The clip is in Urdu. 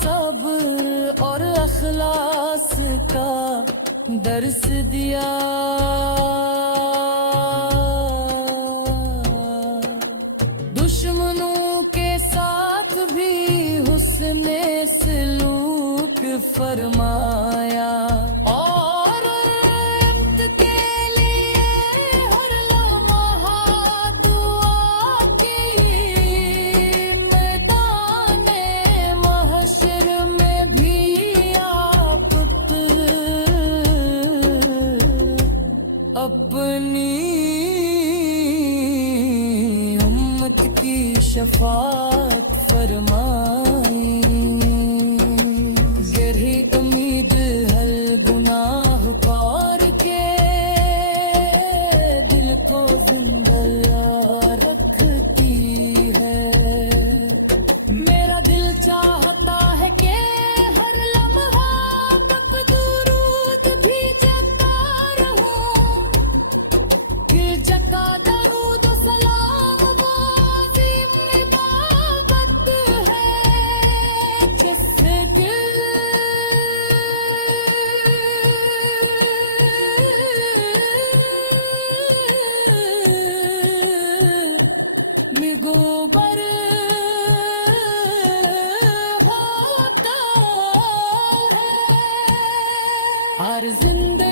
صبر اور اخلاص کا درس دیا. دشمنوں کے ساتھ بھی حسن سلوک فرمایا. اور رحمت کے لیے ہر لمحہ دعا کی. میدان محشر میں بھی آپ اپنی امت کی شفاعت فرمائی. گہری امید ہر گناہ کار کے دل کو زندہ رکھتی ہے. میرا دل چاہتا ہے کہ ہر لمحہ تک درود بھی جاتا رہوں. گرجا کا درود و سلام عظیم عبادت ہے. جس دل میں گوبر ہوتا ہے. ہر زندہ